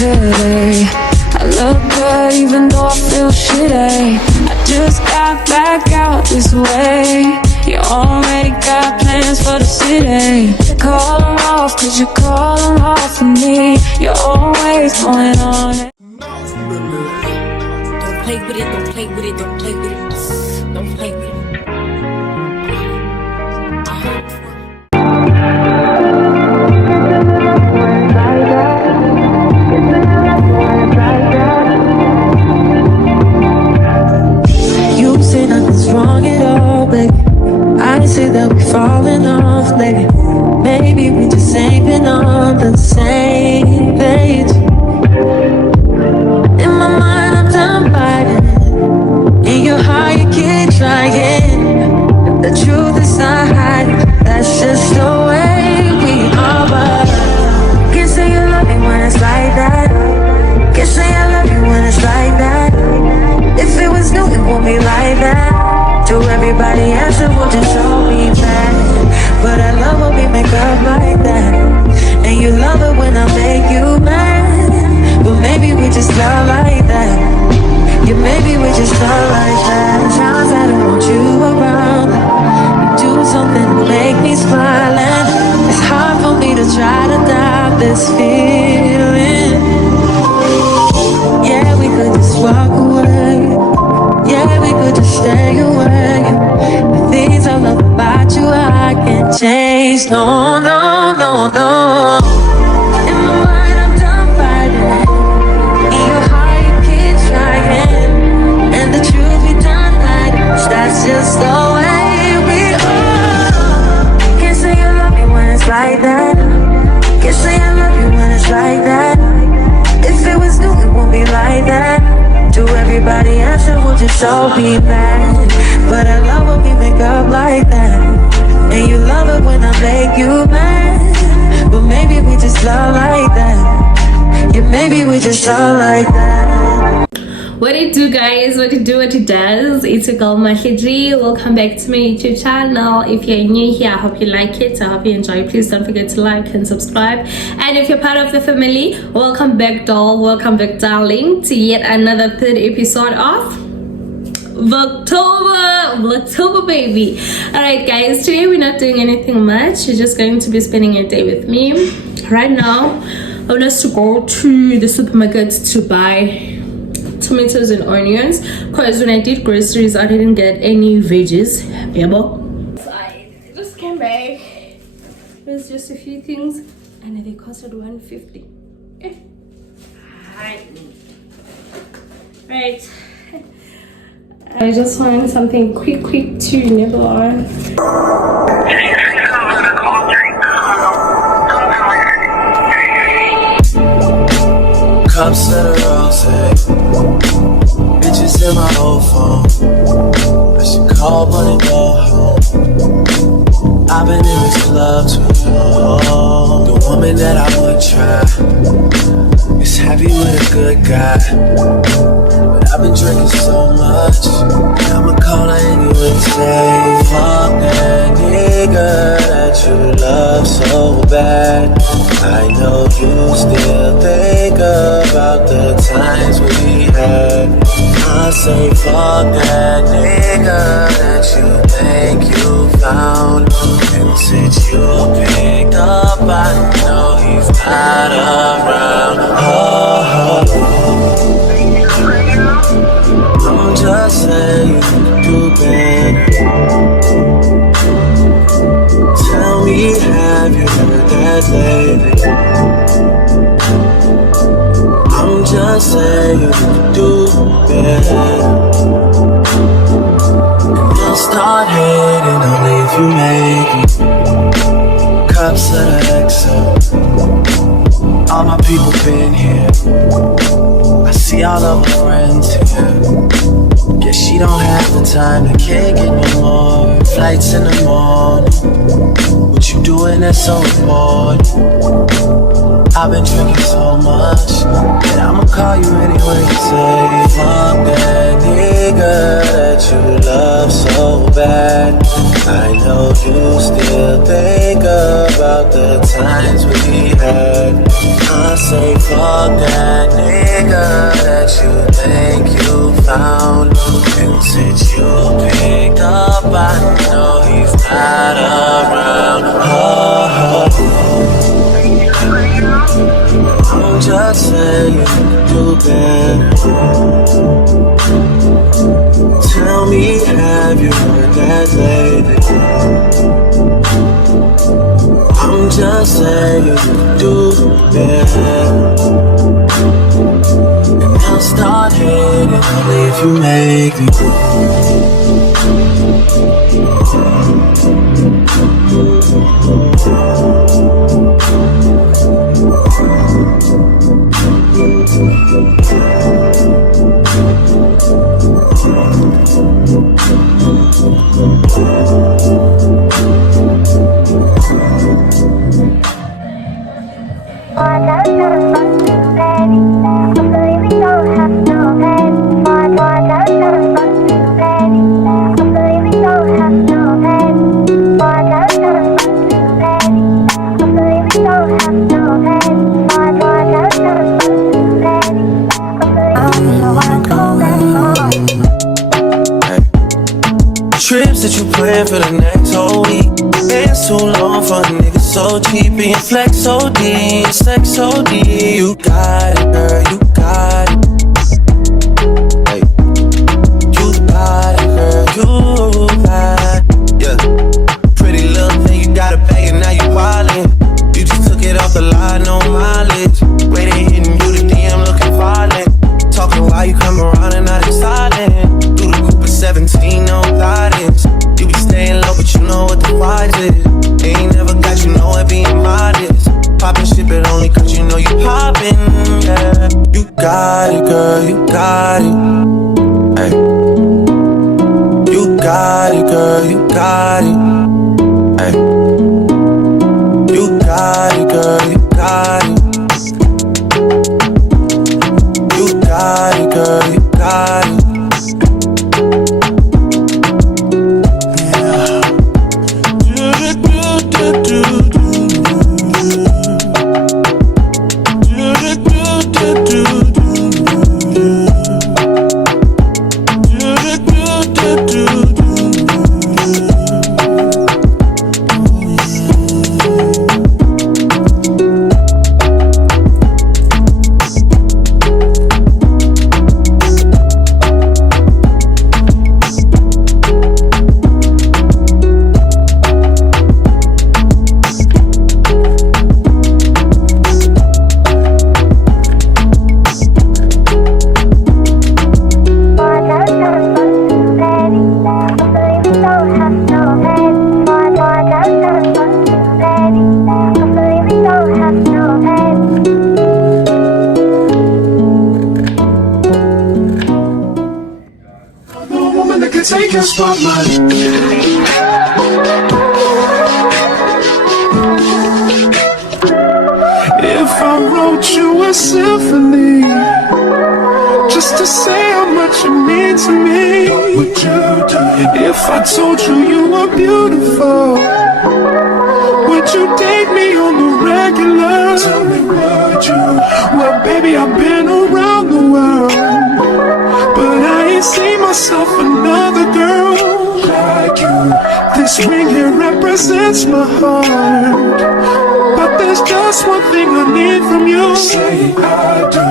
today. I look good even though I feel shitty. I just got back out this way. You already got plans for the city. Call them off cause you call them off for me. You're always going on it. Don't play with it, don't play with it, don't play with it. Don't play with it. You say nothing's wrong at all, baby. I say that we're falling off, baby. Maybe we just ain't been on the same page. In my mind, I'm done fighting. In your heart, you keep trying. The truth is not hiding. That's just the way we are. But can't say you love me when it's like that. Can't say I love you when it's like that. If it was new, it won't be like that. To everybody else, it would just show me back. But I love when we make up like that. And you love it when I make you mad. But maybe we just love like that. Yeah, maybe we just love like that. Times I don't want you around. You do something to make me smile. And it's hard for me to try to stop this feeling. Yeah, we could just walk away. Yeah, we could just stay away. The things I love about you, I can't change. No, no, no, no. In my mind, I'm done fighting. In your heart, you keep trying. And the truth, we done hiding. That's just the way we are. Can't say you love me when it's like that. Can't say I love you when it's like that. If it was new, it won't be like that. To everybody else, it would just show me back. But I love when we make up like that. And you love it when I make you mad. But maybe we just love like that. Yeah, maybe we just love like that. What it do, guys? What it do, what it does? It's your girl Hearty. Welcome back to my YouTube channel. If you're new here, I hope you like it. I hope you enjoy. Please don't forget to like and subscribe. And if you're part of the family, welcome back, doll. Welcome back, darling, to yet another third episode of Vlogtober, baby. Alright, guys, today we're not doing anything much. You're just going to be spending a day with me. Right now, I want us to go to the supermarket to buy tomatoes and onions, because when I did groceries I didn't get any veggies. So I just came back. There's just a few things and they costed 150. Right. I just want something quick to nibble on. Cups of the rose, bitches in my old phone. I should call but and go home. I've been in this club too long. The woman that I would try is happy with a good guy, but I've been drinking so much, I'ma call her anyway and say, fuck that nigga that you love so bad. I know you still think about the times we had. I say fuck that nigga that you think you found. And since you picked up, I know he's not around. I'm just saying you can do better. Tell me, have you heard that lately? I'm just saying you can do better. And they'll start hating only if you make me. Cups of the XO. All my people been here. I see all of my friends here. Guess she don't have the time to kick it no more. Flights in the morning. What you doing that's so important? I've been drinking so much that I'ma call you anyway and say, fuck that nigga that you love so bad. I know you still think about the times we had. I say fuck that just saying you could do better. Tell me, have you heard that lately? I'm just saying you could do better. And I'll start hating only if you make me. Trips that you plan for the next whole week. It's too long for a nigga so cheap. Being flex so D, sex so D. You got it, girl, you got it. Hey. You got it, girl, you got it. Yeah. Pretty little thing, you got a bag and now you wildin'. You just took it off the line, no mileage. Waiting, hitting you, the DM looking violent. Talking while you come around and not silent. Through the Cooper 17, no guidance. You be staying low, but you know what the price is. Ain't never got you know it being modest. Poppin' shit, but only cause you know you poppin', yeah. You got it, girl, you got it. Hey. You got it, girl, you got it. Hey. You got it, girl, you got it. You got it, girl, you got it. Take your spotlight. If I wrote you a symphony, just to say how much you mean to me, what would you do? If I told you you were beautiful, would you date me on the regular? Tell me, would you? Well, baby, I've been around the world, but I ain't seen myself another girl like you. This ring here represents my heart, but there's just one thing I need from you. Say I do,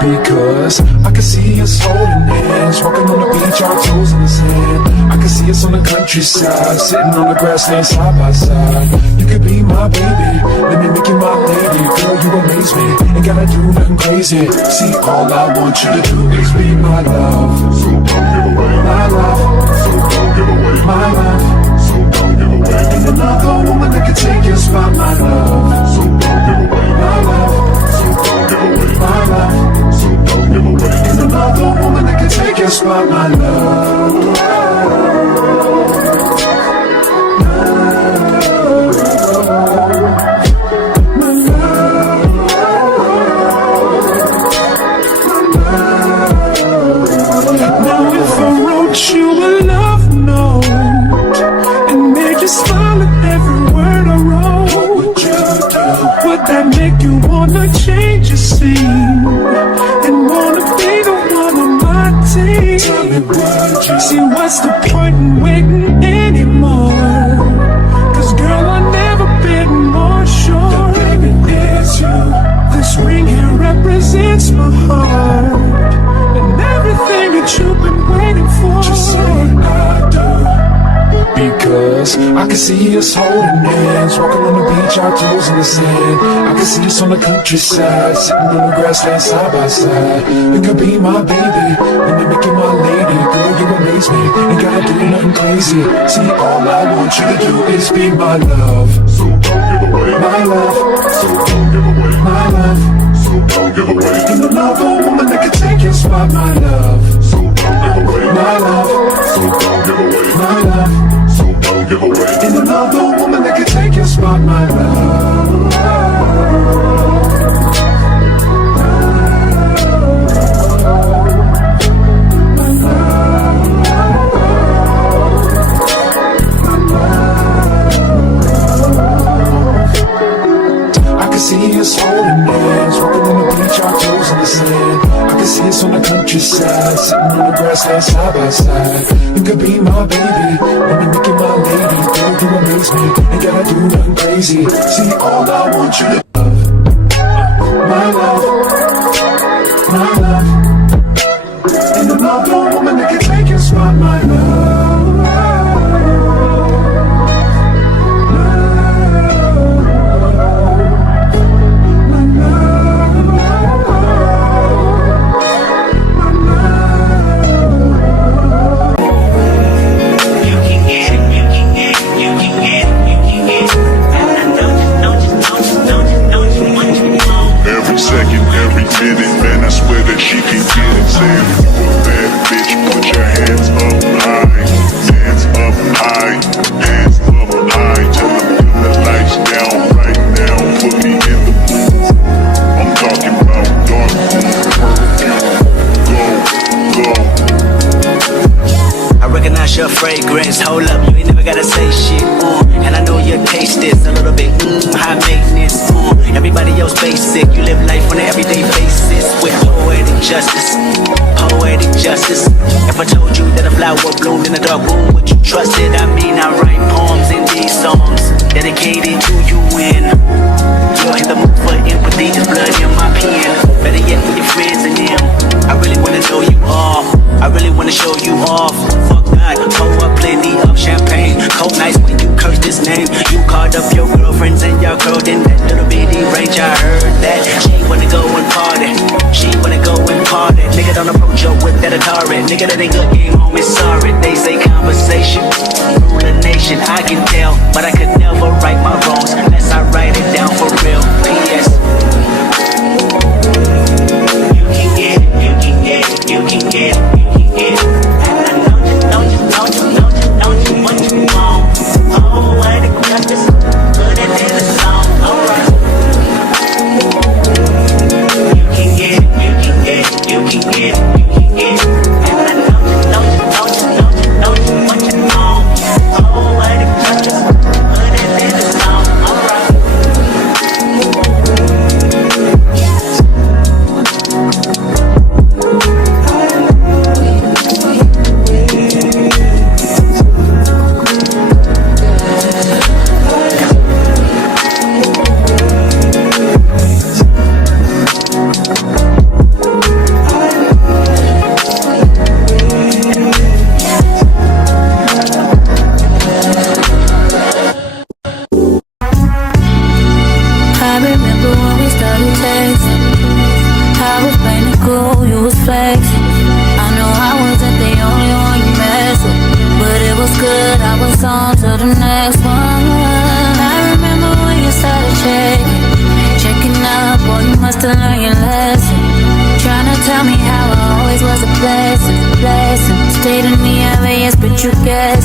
because I can see us holding hands, walking on the beach, our toes in the sand. I can see us on the countryside, sitting on the grassland side by side. You could be my baby, let me make you my lady. Girl, you amaze me, ain't gotta do nothing crazy. See, all I want you to do is be my love. So don't give away my love. So don't give away my love. So don't give away. Ain't another woman that can take your spot, my love. So don't give away my love. So don't give away my love. So don't give away. Ain't another woman that can take your spot, my love. You a love note and make you smile at every word I wrote. What would you do? Would that make you wanna change your scene and wanna be the one on my team? Tell me, would you? See, what's the point in waiting anymore? Cause girl, I've never been more sure that baby is you. This ring heart and everything that you've been waiting for. Just say I do. Because I can see us holding hands, walking on the beach, our toes in the sand. I can see us on the countryside, sitting on the grassland side by side. You could be my baby, and you make you my lady. Girl, you amaze me, ain't gotta do nothing crazy. See, all I want you to do is be my love. So don't give away my love. So don't give away my love. So don't give away. Ain't another woman that can take your spot, my love. So don't give away my love. So don't give away my love. So don't give away. Ain't another woman that can take your spot, my love. I can see us holding hands, walking on the beach, our toes in the sand. I can see us on the countryside, sitting on the grassland side by side. You could be my baby, and you make it my lady. Girl, you amaze me, ain't gotta do nothing crazy. See, all I want you to love, my love, my love. Ain't another woman that can take your spot, my love. Every second, every minute, man, I swear that she can get it. Saying, you a bad bitch, put your hands up high. Hands up high, hands up high. Tell them turn the lights down right now, put me in the mood. I'm talking about dark perfume. Go, go. I recognize your fragrance, hold up, you ain't never gotta say shit, and I know your taste is a little bit, high maintenance, everybody else basic, you live life on an everyday basis, with poetic justice, poetic justice. If I told you that a flower bloomed in a dark room, would you trust it? I mean, I write poems in these songs, dedicated to you when you're in the mood for empathy, there's blood in my pen, better yet with your friends and them, I really wanna know you all, I really wanna show you off. Fuck God, pour up plenty of champagne. Cold nights when you curse this name. You called up your girlfriends and y'all curled in that little bitty range. I heard that she wanna go and party. She wanna go and party. Nigga don't approach her with that Atari. Nigga that ain't good game home is sorry. They say conversation rule a nation. I can tell, but I could never right my wrongs unless I write it down for real. P.S. You can get it, you can get it, you can get it. Stayed in the LAS, but you guess